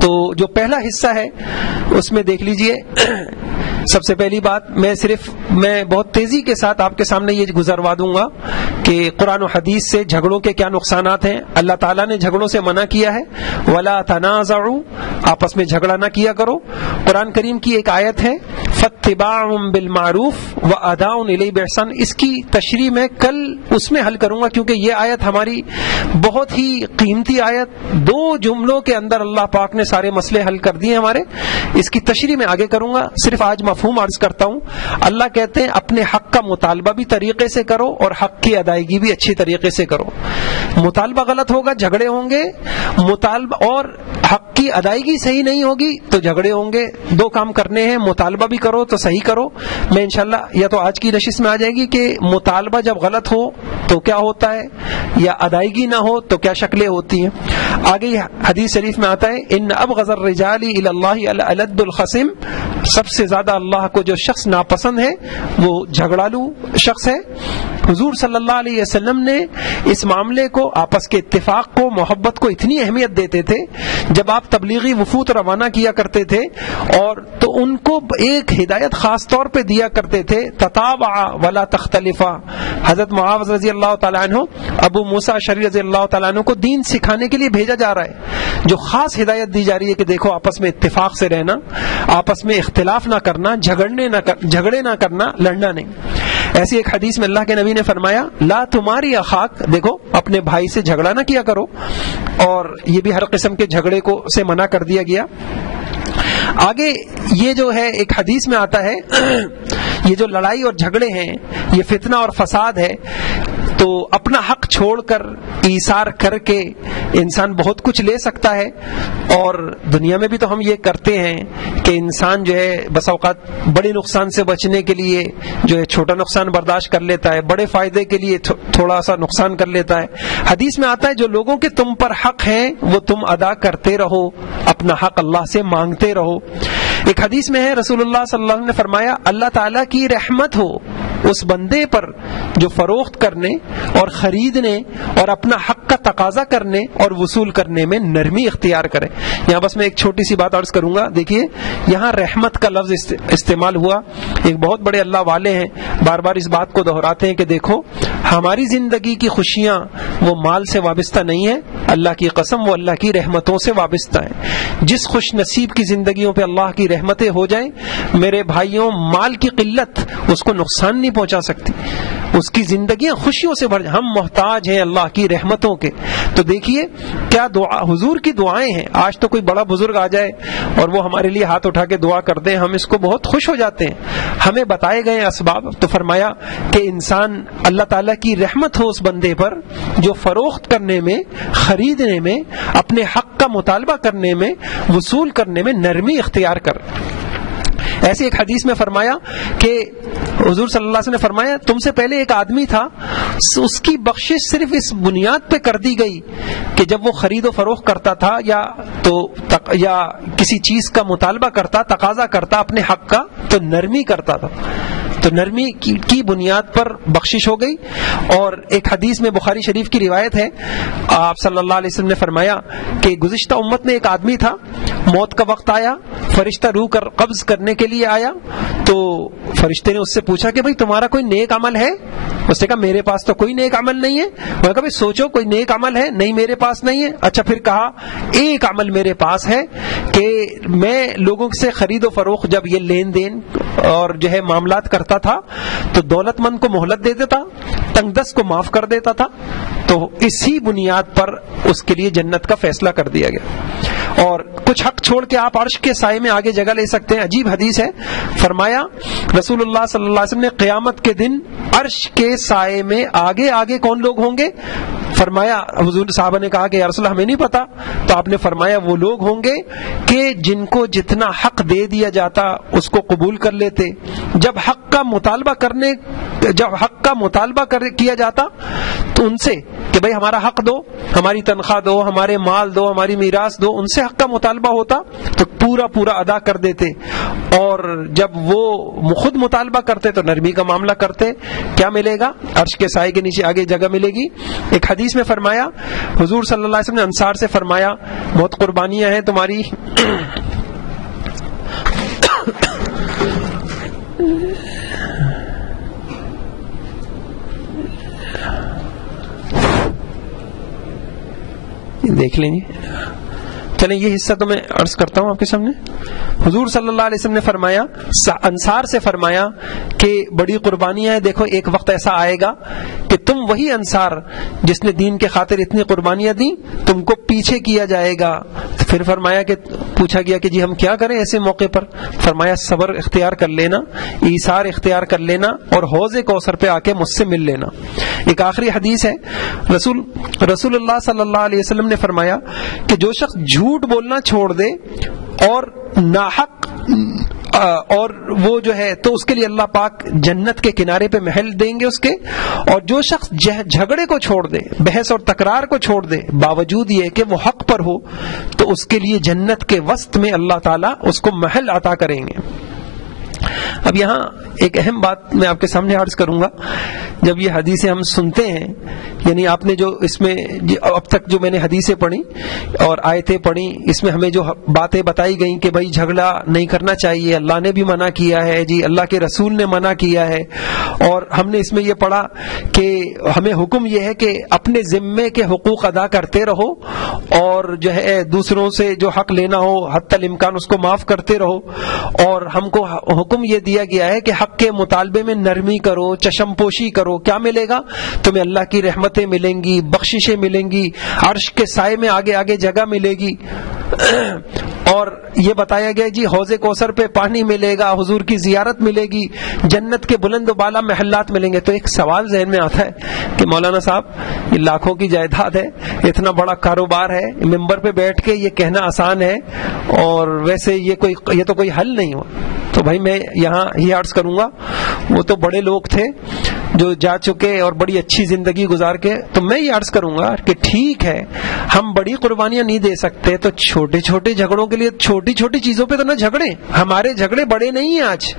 تو جو پہلا حصہ ہے اس میں دیکھ لیجئے. سب سے پہلی بات میں بہت تیزی کے ساتھ آپ کے سامنے یہ گزروا دوں گا کہ قرآن و حدیث سے جھگڑوں کے کیا نقصانات ہیں. اللہ تعالیٰ نے جھگڑوں سے منع کیا ہے, وَلَا تَنَازَعُوا, آپس میں جھگڑا نہ کیا کرو. قرآن کریم کی ایک آیت ہے فَاتِّبَاعٌ بِالْمَعْرُوفِ وَأَدَاءٌ إِلَيْهِ بِإِحْسَانٍ, اس کی تشریح میں کل اس میں حل کروں گا کیونکہ یہ آیت ہماری بہت ہی قیمتی آیت, 2 جملوں کے اندر اللہ پاک نے سارے مسئلے حل کر دیے ہمارے. اس کی تشریح میں آگے کروں گا, صرف آج مفہوم عرض کرتا ہوں. اللہ کہتے ہیں اپنے حق کا مطالبہ بھی طریقے سے کرو اور حق کی ادائیگی بھی اچھی طریقے سے کرو. مطالبہ غلط ہوگا, جھگڑے ہوں گے, مطالبہ اور حق کی ادائیگی صحیح نہیں ہوگی تو جھگڑے ہوں گے. 2 کام کرنے ہیں, مطالبہ بھی کرو تو صحیح کرو. میں انشاءاللہ یا تو آج کی نشست میں آ جائے گی کہ مطالبہ جب غلط ہو تو کیا ہوتا ہے, یا ادائیگی نہ ہو تو کیا شکلیں ہوتی ہیں. آگے حدیث شریف میں آتا ہے ان ابغض الرجال الی اللہ الالد الخصم, سب سے زیادہ اللہ کو جو شخص ناپسند ہے وہ جھگڑالو شخص ہے. حضور صلی اللہ علیہ وسلم نے اس معاملے کو, آپس کے اتفاق کو, محبت کو اتنی اہمیت دیتے تھے. جب آپ تبلیغی وفود روانہ کیا کرتے تھے اور تو ان کو ایک ہدایت خاص طور پہ دیا کرتے تھے, تتابعا ولا تختلفا. حضرت معاذ رضی اللہ تعالیٰ عنہ, ابو موسیٰ اشعری رضی اللہ تعالیٰ عنہ کو دین سکھانے کے لیے بھیجا جا رہا ہے, جو خاص ہدایت دی جا رہی ہے کہ دیکھو آپس میں اتفاق سے رہنا, آپس میں اختلاف نہ کرنا, جھگڑے نہ کرنا, لڑنا نہیں. ایسی ایک حدیث میں اللہ کے نبی نے فرمایا لا تمہاری اخاک, دیکھو اپنے بھائی سے جھگڑا نہ کیا کرو, اور یہ بھی ہر قسم کے جھگڑے کو سے منع کر دیا گیا. آگے یہ جو ہے ایک حدیث میں آتا ہے یہ جو لڑائی اور جھگڑے ہیں یہ فتنہ اور فساد ہے, تو اپنا حق چھوڑ کر ایثار کر کے انسان بہت کچھ لے سکتا ہے. اور دنیا میں بھی تو ہم یہ کرتے ہیں کہ انسان جو ہے بس اوقات بڑے نقصان سے بچنے کے لیے جو ہے چھوٹا نقصان برداشت کر لیتا ہے, بڑے فائدے کے لیے تھوڑا سا نقصان کر لیتا ہے. حدیث میں آتا ہے جو لوگوں کے تم پر حق ہیں وہ تم ادا کرتے رہو, اپنا حق اللہ سے مانگتے رہو. ایک حدیث میں ہے رسول اللہ صلی اللہ علیہ وسلم نے فرمایا اللہ تعالیٰ کی رحمت ہو اس بندے پر جو فروخت کرنے اور خریدنے اور اپنا حق کا تقاضا کرنے اور وصول کرنے میں نرمی اختیار کرے. یہاں بس میں ایک چھوٹی سی بات عرض کروں گا. دیکھیے یہاں رحمت کا لفظ استعمال ہوا. ایک بہت بڑے اللہ والے ہیں, بار بار اس بات کو دہراتے ہیں کہ دیکھو ہماری زندگی کی خوشیاں وہ مال سے وابستہ نہیں ہیں, اللہ کی قسم وہ اللہ کی رحمتوں سے وابستہ ہیں. جس خوش نصیب کی زندگیوں پہ اللہ کی رحمتیں ہو جائیں, میرے بھائیوں مال کی قلت اس کو نقصان نہیں پہنچا سکتی, اس کی زندگیاں خوشیوں سے بھر. ہم محتاج ہیں اللہ کی رحمتوں کے. تو دیکھیے کیا دعا حضور کی دعائیں ہیں. آج تو کوئی بڑا بزرگ آ جائے اور وہ ہمارے لیے ہاتھ اٹھا کے دعا کر دیں, ہم اس کو بہت خوش ہو جاتے ہیں. ہمیں بتائے گئے اسباب, تو فرمایا کہ انسان اللہ تعالیٰ کی رحمت ہو اس بندے پر جو فروخت کرنے میں, خریدنے میں, اپنے حق کا مطالبہ کرنے میں, وصول کرنے میں نرمی اختیار کر. ایسی ایک حدیث میں فرمایا کہ حضور صلی اللہ علیہ وسلم نے فرمایا تم سے پہلے ایک آدمی تھا, اس کی بخشش صرف اس بنیاد پہ کر دی گئی کہ جب وہ خرید و فروخت کرتا تھا یا کسی چیز کا مطالبہ کرتا, تقاضا کرتا اپنے حق کا, تو نرمی کرتا تھا, تو نرمی کی بنیاد پر بخشش ہو گئی. اور ایک حدیث میں بخاری شریف کی روایت ہے, آپ صلی اللہ علیہ وسلم نے فرمایا کہ گزشتہ امت میں ایک آدمی تھا, موت کا وقت آیا, فرشتہ روح کر قبض کرنے کے لیے آیا, تو فرشتے نے اس سے پوچھا کہ بھئی تمہارا کوئی نیک عمل ہے؟ اس نے کہا میرے پاس تو کوئی نیک عمل نہیں ہے. میں نے کہا بھئی سوچو کوئی نیک عمل ہے؟ نہیں میرے پاس نہیں ہے. اچھا پھر کہا ایک عمل میرے پاس ہے کہ میں لوگوں سے خرید و فروخت جب یہ لین دین اور جو ہے معاملات کرتا تھا تو دولت مند کو مہلت دے دیتا, تنگ دست کو معاف کر دیتا تھا. تو اسی بنیاد پر اس کے لیے جنت کا فیصلہ کر دیا گیا. اور کچھ حق چھوڑ کے آپ عرش کے سائے میں آگے جگہ لے سکتے ہیں. عجیب حدیث ہے, فرمایا رسول اللہ صلی اللہ علیہ وسلم نے قیامت کے دن عرش کے سائے میں آگے آگے کون لوگ ہوں گے؟ فرمایا حضور صحابہ نے کہا کہ یا رسول اللہ ہمیں نہیں پتا. تو آپ نے فرمایا وہ لوگ ہوں گے کہ جن کو جتنا حق دے دیا جاتا اس کو قبول کر لیتے. جب حق کا مطالبہ کیا جاتا تو ان سے کہ بھئی ہمارا حق دو, ہماری تنخواہ دو, ہمارے مال دو, ہماری میراث دو, ان سے حق کا مطالبہ ہوتا تو پورا ادا کر دیتے. اور جب وہ خود مطالبہ کرتے تو نرمی کا معاملہ کرتے. کیا ملے گا؟ عرش کے سائے کے نیچے آگے جگہ ملے گی. ایک حدیث حدیث میں فرمایا، حضور صلی اللہ علیہ وسلم نے انصار سے فرمایا بہت قربانیاں ہیں تمہاری، دیکھ لیں گے، چلیں یہ حصہ تو میں عرض کرتا ہوں آپ کے سامنے۔ حضور صلی اللہ علیہ وسلم نے فرمایا، انصار سے فرمایا کہ بڑی قربانیاں ہیں، دیکھو ایک وقت ایسا آئے گا کہ تم وہی انصار جس نے دین کے خاطر اتنی قربانیاں دیں تم کو پیچھے کیا جائے گا۔ پھر فرمایا کہ پوچھا گیا کہ جی ہم کیا کریں ایسے موقع پر؟ فرمایا صبر اختیار کر لینا، ایثار اختیار کر لینا، اور حوض کوثر پہ آ کے مجھ سے مل لینا۔ ایک آخری حدیث ہے، رسول اللہ صلی اللہ علیہ وسلم نے فرمایا کہ جو شخص جھوٹ بولنا چھوڑ دے اور ناحق اور وہ جو ہے تو اس کے لیے اللہ پاک جنت کے کنارے پہ محل دیں گے اس کے، اور جو شخص جھگڑے کو چھوڑ دے، بحث اور تکرار کو چھوڑ دے باوجود یہ کہ وہ حق پر ہو، تو اس کے لیے جنت کے وسط میں اللہ تعالیٰ اس کو محل عطا کریں گے۔ اب یہاں ایک اہم بات میں آپ کے سامنے عرض کروں گا، جب یہ حدیثیں ہم سنتے ہیں، یعنی آپ نے جو اس میں اب تک جو میں نے حدیثیں پڑھی اور آیتیں پڑھی، اس میں ہمیں جو باتیں بتائی گئیں کہ بھائی جھگڑا نہیں کرنا چاہیے، اللہ نے بھی منع کیا ہے، جی اللہ کے رسول نے منع کیا ہے، اور ہم نے اس میں یہ پڑھا کہ ہمیں حکم یہ ہے کہ اپنے ذمے کے حقوق ادا کرتے رہو، اور جو ہے دوسروں سے جو حق لینا ہو حتی الامکان اس کو معاف کرتے رہو، اور ہم کو حکم یہ دیا گیا ہے کہ حق کے مطالبے میں نرمی کرو، چشم پوشی کرو۔ کیا ملے گا تمہیں؟ اللہ کی رحمتیں ملیں گی، بخششیں ملیں گی، عرش کے سائے میں آگے آگے جگہ ملے گی، اور یہ بتایا گیا جی حوض کوثر پہ پانی ملے گا، حضور کی زیارت ملے گی، جنت کے بلند و بالا محلات ملیں گے۔ تو ایک سوال ذہن میں آتا ہے کہ مولانا صاحب یہ لاکھوں کی جائیداد ہے، اتنا بڑا کاروبار ہے، ممبر پہ بیٹھ کے یہ کہنا آسان ہے، اور ویسے یہ تو کوئی حل نہیں ہوا۔ تو بھائی میں یہاں ہی عرض کروں گا، وہ تو بڑے لوگ تھے جو جا چکے اور بڑی اچھی زندگی گزار کے، تو میں یہ عرض کروں گا کہ ٹھیک ہے ہم بڑی قربانیاں نہیں دے سکتے، تو چھوٹے چھوٹے جھگڑوں کے لیے چھوٹی چھوٹی چیزوں پہ تو نہ جھگڑیں۔ ہمارے جھگڑے بڑے نہیں ہیں آج،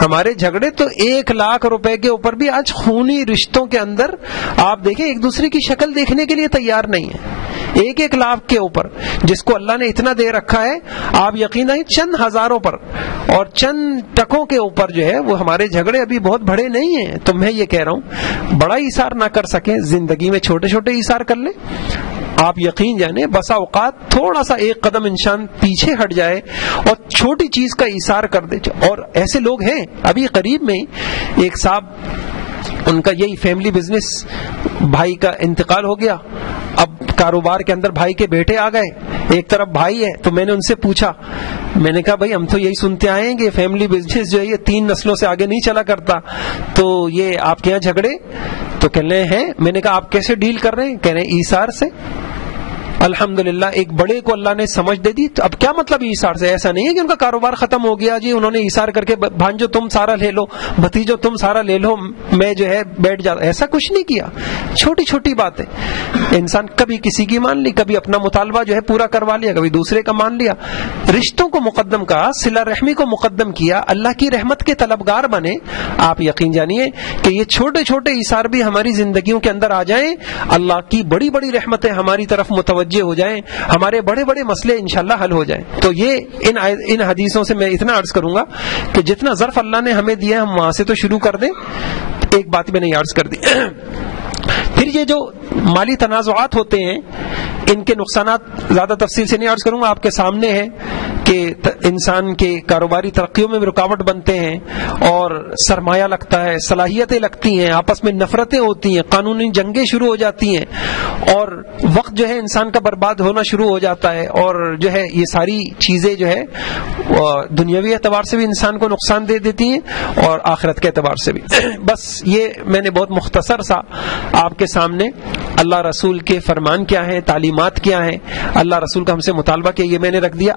ہمارے جھگڑے تو 1,00,000 روپے کے اوپر بھی آج خونی رشتوں کے اندر آپ دیکھیں ایک دوسرے کی شکل دیکھنے کے لیے تیار نہیں ہے، 1,00,000 کے اوپر جس کو اللہ نے اتنا دے رکھا ہے، آپ یقین نہیں چند ہزاروں پر اور چند ٹکوں کے اوپر جو ہے وہ ہمارے جھگڑے ابھی بہت بڑے نہیں ہیں۔ تو میں یہ کہہ رہا ہوں بڑا ایثار نہ کر سکیں، زندگی میں چھوٹے چھوٹے ایثار کر لیں۔ آپ یقین جانیں بسا اوقات تھوڑا سا ایک قدم انسان پیچھے ہٹ جائے اور چھوٹی چیز کا ایثار کر دے، اور ایسے لوگ ہیں۔ ابھی قریب میں ایک صاحب، ان کا یہی فیملی بزنس، بھائی کا انتقال ہو گیا، اب کاروبار کے اندر بھائی کے بیٹے آ گئے، ایک طرف بھائی ہے۔ تو میں نے ان سے پوچھا، میں نے کہا بھائی ہم تو یہی سنتے آئے ہیں کہ فیملی بزنس جو ہے یہ 3 نسلوں سے آگے نہیں چلا کرتا، تو یہ آپ کے یہاں جھگڑے؟ تو کہنے ہیں۔ میں نے کہا آپ کیسے ڈیل کر رہے ہیں؟ کہہ رہے ہیں ایثار سے۔ الحمدللہ ایک بڑے کو اللہ نے سمجھ دے دی۔ تو اب کیا مطلب ایثار سے؟ ایسا نہیں ہے کہ ان کا کاروبار ختم ہو گیا جی انہوں نے ایثار کر کے بھانجو تم سارا لے لو، بھتیجو تم سارا لے لو، میں جو ہے بیٹھ جاتا، ایسا کچھ نہیں کیا۔ چھوٹی چھوٹی باتیں انسان کبھی کسی کی مان لی، کبھی اپنا مطالبہ جو ہے پورا کروا لیا، کبھی دوسرے کا مان لیا، رشتوں کو مقدم کہا، صلہ رحمی کو مقدم کیا، اللہ کی رحمت کے طلبگار بنے۔ آپ یقین جانیے کہ یہ چھوٹے چھوٹے ایثار بھی ہماری زندگیوں کے اندر آ جائیں، اللہ کی بڑی بڑی رحمتیں ہماری طرف متوجہ ہو جائیں، ہمارے بڑے بڑے مسئلے انشاءاللہ حل ہو جائیں۔ تو یہ ان حدیثوں سے میں اتنا عرض کروں گا کہ جتنا ظرف اللہ نے ہمیں دیا ہم وہاں سے تو شروع کر دیں۔ ایک بات میں نے عرض کر دی۔ پھر یہ جو مالی تنازعات ہوتے ہیں ان کے نقصانات زیادہ تفصیل سے نہیں عرض کروں گا، آپ کے سامنے ہے کہ انسان کے کاروباری ترقیوں میں بھی رکاوٹ بنتے ہیں، اور سرمایہ لگتا ہے، صلاحیتیں لگتی ہیں، آپس میں نفرتیں ہوتی ہیں، قانونی جنگیں شروع ہو جاتی ہیں، اور وقت جو ہے انسان کا برباد ہونا شروع ہو جاتا ہے، اور جو ہے یہ ساری چیزیں جو ہے دنیاوی اعتبار سے بھی انسان کو نقصان دے دیتی ہیں اور آخرت کے اعتبار سے بھی۔ بس یہ میں نے بہت مختصر سا آپ کے سامنے اللہ رسول کے فرمان کیا ہیں، تعلیمات کیا ہیں، اللہ رسول کا ہم سے مطالبہ کیا، یہ میں نے رکھ دیا۔